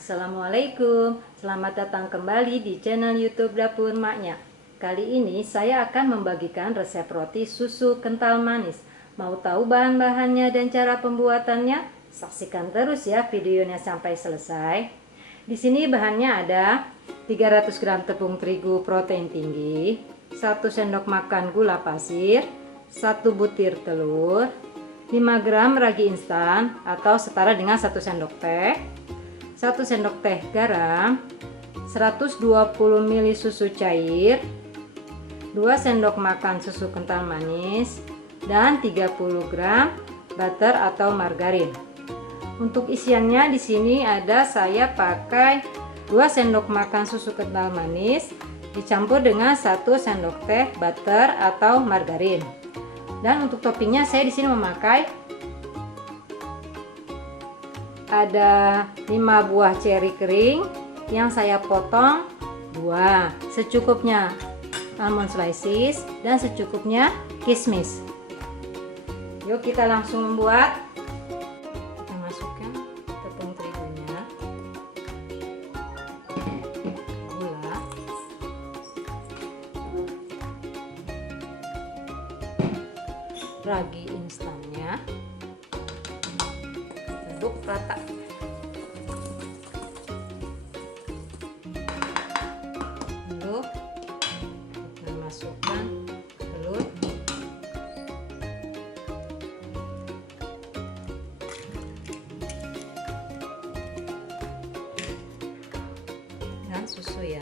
Assalamualaikum, selamat datang kembali di channel YouTube Dapur Maknya. Kali ini saya akan membagikan resep roti susu kental manis. Mau tahu bahan-bahannya dan cara pembuatannya? Saksikan terus ya videonya sampai selesai. Di sini bahannya ada 300 gram tepung terigu protein tinggi, 1 sendok makan gula pasir, 1 butir telur, 5 gram ragi instan atau setara dengan 1 sendok teh, 1 sendok teh garam, 120 ml susu cair, 2 sendok makan susu kental manis, dan 30 gram butter atau margarin. Untuk isiannya di sini ada saya pakai 2 sendok makan susu kental manis dicampur dengan 1 sendok teh butter atau margarin. Dan untuk toppingnya saya di sini memakai ada 5 buah ceri kering yang saya potong 2, secukupnya almond slices dan secukupnya kismis. Yuk kita langsung membuat. Kita masukkan tepung terigunya, gula, ragi instannya, aduk rata. Lalu kita masukkan telur, dan susu ya.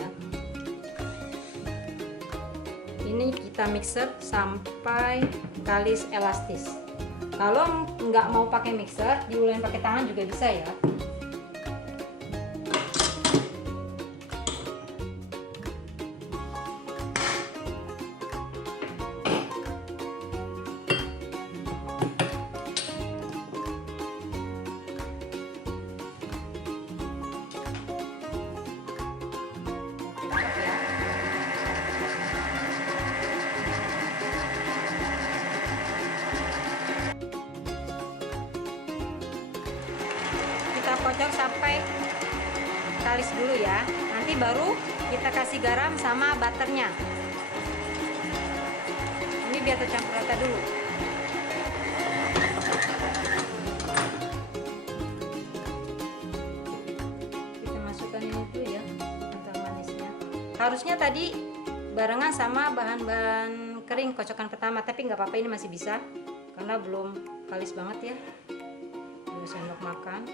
Ini kita mixer sampai kalis elastis. Kalau nggak mau pakai mixer, diuleni pakai tangan juga bisa ya. Kita kocok sampai kalis dulu ya, nanti baru kita kasih garam sama butternya. Ini biar tercampur rata dulu. Kita masukkan ini tuh ya, kental manisnya. Harusnya tadi barengan sama bahan-bahan kering kocokan pertama, tapi nggak apa-apa, ini masih bisa karena belum kalis banget ya. 2 sendok makan.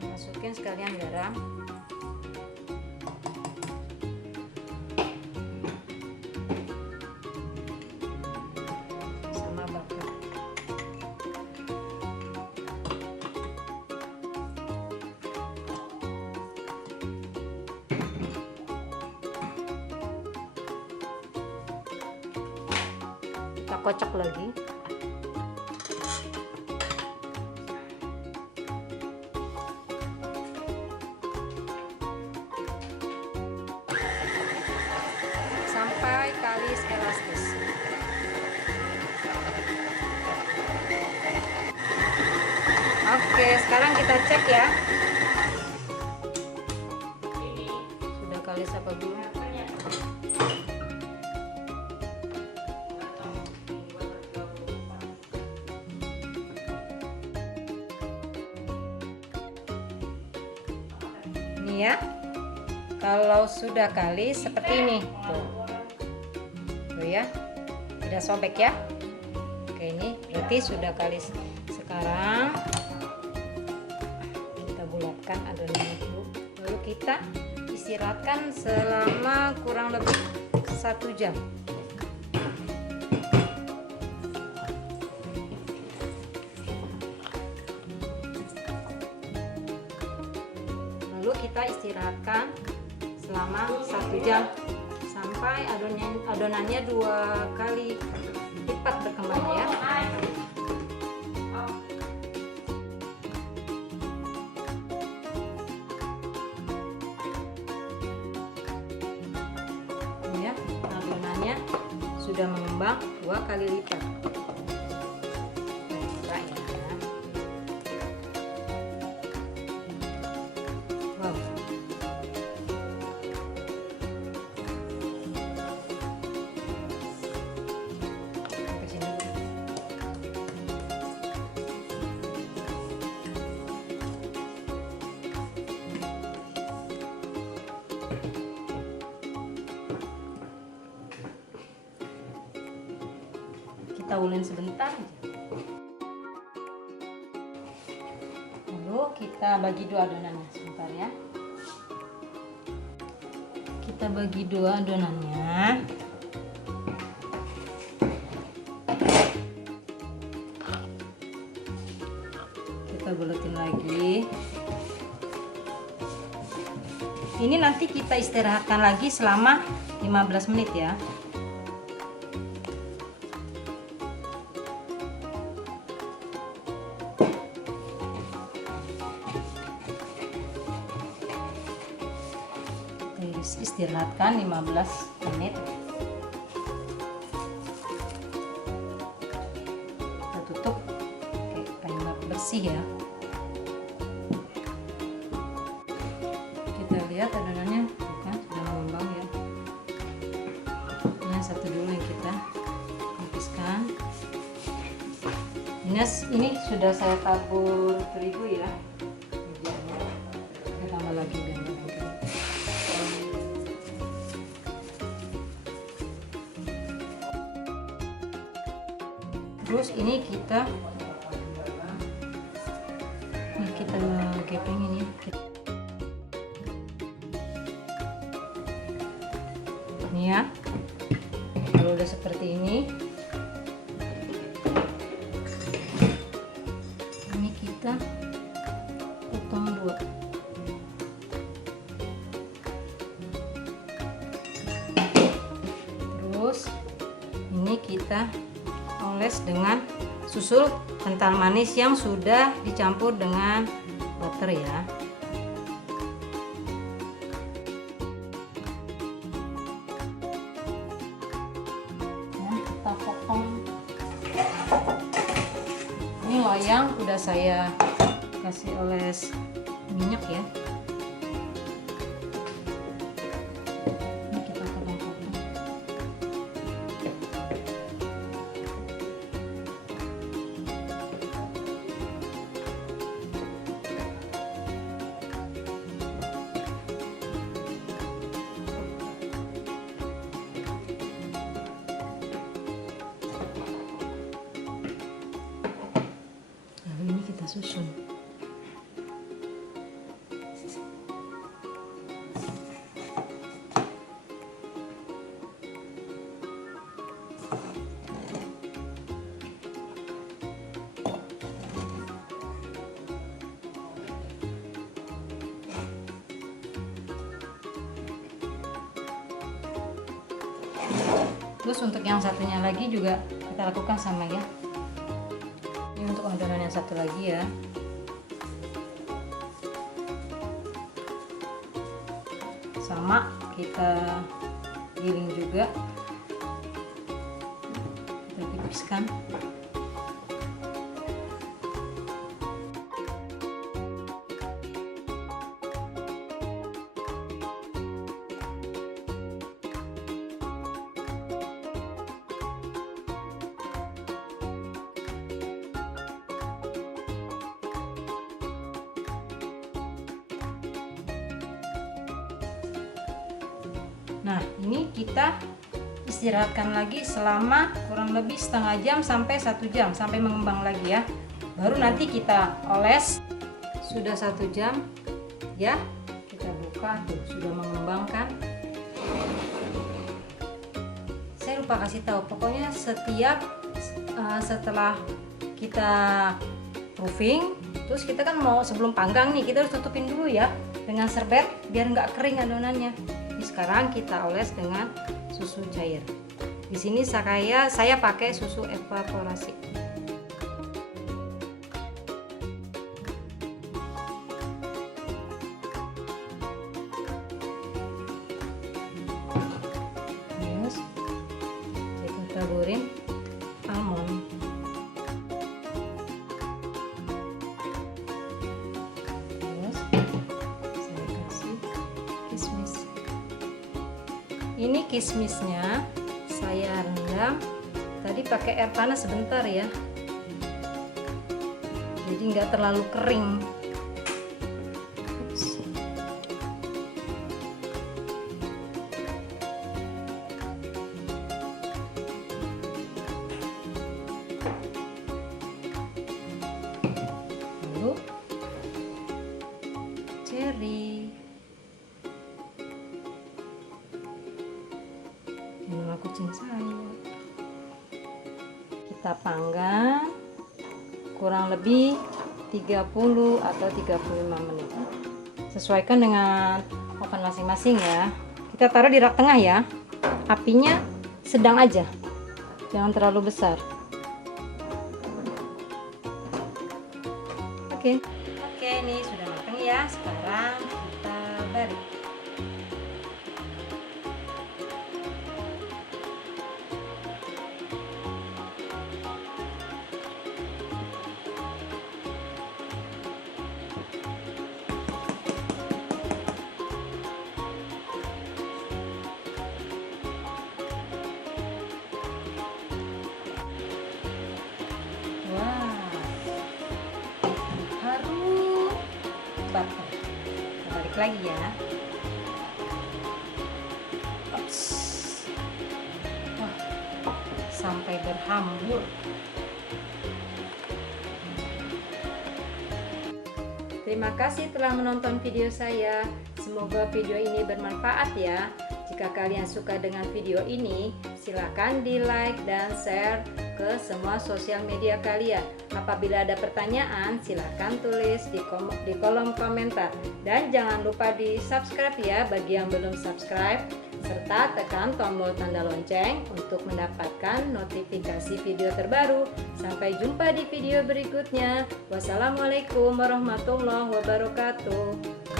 Masukin sekalian garam, sama butter. Kita kocok lagi. Sampai kalis elastis. Oke, sekarang kita cek ya. Sudah kalis apa belum? Ini ya. Kalau sudah kalis seperti ini, tuh ya, tidak sobek ya. Oke, ini berarti sudah kalis. Sekarang kita bulatkan adonannya dulu, lalu kita istirahatkan selama kurang lebih 1 jam. Lalu kita istirahatkan selama 1 jam sampai adonannya 2 kali lipat berkembang ya. Ya, adonannya sudah mengembang 2 2 kali lipat. Buka ya. Wow. Kita ulin sebentar aja. Lalu kita bagi 2 adonannya sebentar ya. Kita bagi 2 adonannya. Kita buletin lagi. Ini nanti kita istirahatkan lagi selama 15 menit ya. Istirahatkan 15 menit. Kita tutup pakai kain lap bersih ya. Kita lihat adonannya kan sudah mengembang ya. Ini satu dulu yang kita hapiskan. Ini sudah saya tabur terigu ya. Kita tambah lagi gandum. Terus ini kita gepeng ini. Ini ya. Kalau udah seperti ini kita potong 2. Terus ini kita oles dengan susu kental manis yang sudah dicampur dengan butter ya. Dan kita potong. Ini loyang udah saya kasih oles minyak ya. Kita susun. Terus untuk yang satunya lagi juga kita lakukan sama ya. Ini untuk adonan yang satu lagi ya. Sama kita giling juga. Kita tipiskan. Nah, ini kita istirahatkan lagi selama kurang lebih setengah jam sampai 1 jam sampai mengembang lagi ya. Baru nanti kita oles. Sudah 1 jam ya. Kita buka tuh sudah mengembang kan. Saya lupa kasih tahu, pokoknya setiap setelah kita proofing, terus kita kan mau sebelum panggang nih kita harus tutupin dulu ya dengan serbet biar nggak kering adonannya. Sekarang kita oles dengan susu cair. Di sini saya pakai susu evaporasi. Terus kita taburin Ini kismisnya saya rendam tadi pakai air panas sebentar ya, jadi nggak terlalu kering. Lalu ceri, ini kucing saya. Kita panggang kurang lebih 30 atau 35 menit. Sesuaikan dengan oven masing-masing ya. Kita taruh di rak tengah ya. Apinya sedang aja, jangan terlalu besar. Oke, ini sudah matang ya. Sekarang kita balik. Butter. Kita balik lagi ya. Ops. Wah, sampai berhambur. Terima kasih telah menonton video saya. Semoga video ini bermanfaat ya. Jika kalian suka dengan video ini, silakan di like dan share ke semua sosial media kalian. Apabila ada pertanyaan, silakan tulis di kolom komentar. Dan jangan lupa di subscribe ya bagi yang belum subscribe, serta tekan tombol tanda lonceng untuk mendapatkan notifikasi video terbaru. Sampai jumpa di video berikutnya. Wassalamualaikum warahmatullahi wabarakatuh.